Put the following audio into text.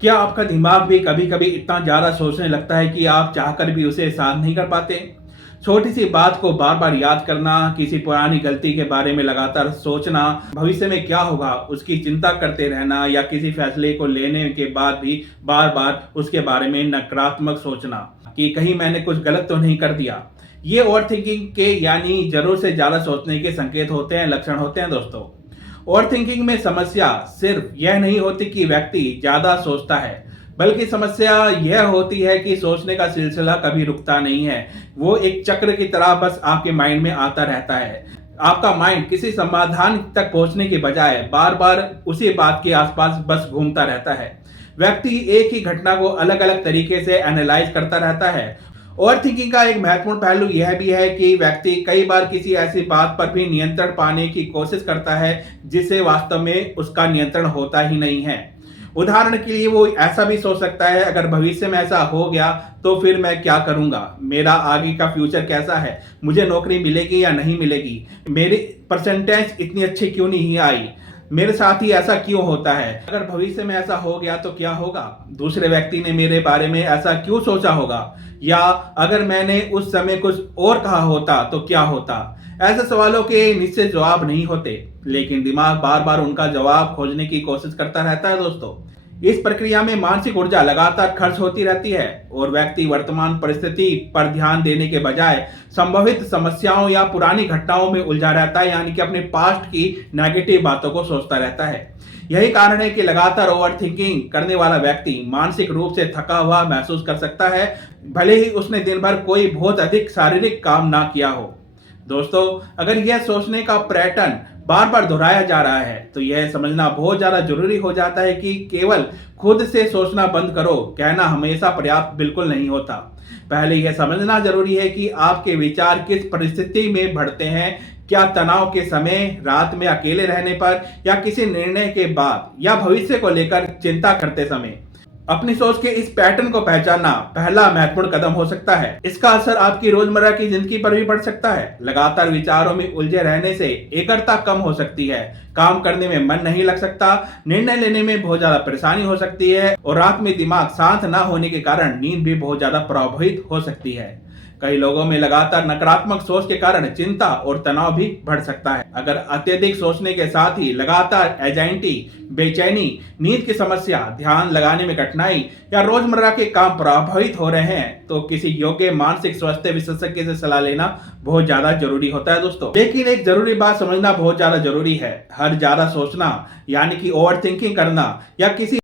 क्या आपका दिमाग भी कभी-कभी इतना ज़्यादा सोचने लगता है कि आप चाहकर भी उसे शांत नहीं कर पाते? छोटी सी बात को बार-बार याद करना, किसी पुरानी गलती के बारे में लगातार सोचना, भविष्य में क्या होगा उसकी चिंता करते रहना या किसी फैसले को लेने के बाद भी बार-बार उसके बारे में नकारात्मक सोचना कि कहीं मैंने कुछ गलत तो नहीं कर दिया। ये ओवरथिंकिंग के यानी ज़रूर से ज़्यादा सोचने के संकेत होते हैं, लक्षण होते हैं दोस्तों। ओवरथिंकिंग में समस्या सिर्फ यह नहीं होती कि व्यक्ति ज्यादा सोचता है, बल्कि समस्या यह होती है कि सोचने का सिलसिला कभी रुकता नहीं है। वो एक चक्र की तरह बस आपके माइंड में आता रहता है। आपका माइंड किसी समाधान तक पहुंचने के बजाय बार बार उसी बात के आसपास बस घूमता रहता है। व्यक्ति एक ही घटना को अलग अलग तरीके से एनालाइज करता रहता है। ओवर थिंकिंग का एक महत्वपूर्ण पहलू यह भी है कि व्यक्ति कई बार किसी ऐसी बात पर भी नियंत्रण पाने की कोशिश करता है जिसे वास्तव में उसका नियंत्रण होता ही नहीं है। उदाहरण के लिए वो ऐसा भी सोच सकता है, अगर भविष्य में ऐसा हो गया तो फिर मैं क्या करूंगा, मेरा आगे का फ्यूचर कैसा है, मुझे नौकरी मिलेगी या नहीं मिलेगी, मेरी परसेंटेज इतनी अच्छी क्यों नहीं आई, मेरे साथ ही ऐसा क्यों होता है, अगर भविष्य में ऐसा हो गया तो क्या होगा, दूसरे व्यक्ति ने मेरे बारे में ऐसा क्यों सोचा होगा, या अगर मैंने उस समय कुछ और कहा होता तो क्या होता। ऐसे सवालों के निश्चित जवाब नहीं होते, लेकिन दिमाग बार बार उनका जवाब खोजने की कोशिश करता रहता है दोस्तों। इस प्रक्रिया में मानसिक ऊर्जा लगातार खर्च होती रहती है और व्यक्ति वर्तमान परिस्थिति पर ध्यान देने के बजाय संभवित समस्याओं या पुरानी घटनाओं में उलझा रहता है, यानी कि अपने पास्ट की नेगेटिव बातों को सोचता रहता है। यही कारण है कि लगातार ओवर थिंकिंग करने वाला व्यक्ति मानसिक रूप से थका हुआ महसूस कर सकता है, भले ही उसने दिन भर कोई बहुत अधिक शारीरिक काम ना किया हो। दोस्तों, अगर यह सोचने का पैटर्न बार बार दोहराया जा रहा है तो यह समझना बहुत ज्यादा जरूरी हो जाता है कि केवल खुद से सोचना बंद करो कहना हमेशा पर्याप्त बिल्कुल नहीं होता। पहले यह समझना जरूरी है कि आपके विचार किस परिस्थिति में बढ़ते हैं, क्या तनाव के समय, रात में अकेले रहने पर, या किसी निर्णय के बाद, या भविष्य को लेकर चिंता करते समय। अपनी सोच के इस पैटर्न को पहचानना पहला महत्वपूर्ण कदम हो सकता है। इसका असर आपकी रोजमर्रा की जिंदगी पर भी पड़ सकता है। लगातार विचारों में उलझे रहने से एकाग्रता कम हो सकती है, काम करने में मन नहीं लग सकता, निर्णय लेने में बहुत ज्यादा परेशानी हो सकती है और रात में दिमाग शांत न होने के कारण नींद भी बहुत ज्यादा प्रभावित हो सकती है। कई लोगों में लगातार नकारात्मक सोच के कारण चिंता और तनाव भी बढ़ सकता है। अगर अत्यधिक सोचने के साथ ही लगातार एंजाइटी, बेचैनी, नींद की समस्या, ध्यान लगाने में कठिनाई या रोजमर्रा के काम प्रभावित हो रहे हैं तो किसी योग्य मानसिक स्वास्थ्य विशेषज्ञ से सलाह लेना बहुत ज्यादा जरूरी होता है दोस्तों। लेकिन एक जरूरी बात समझना बहुत ज्यादा जरूरी है, हर ज्यादा सोचना यानी कि ओवर थिंकिंग करना या किसी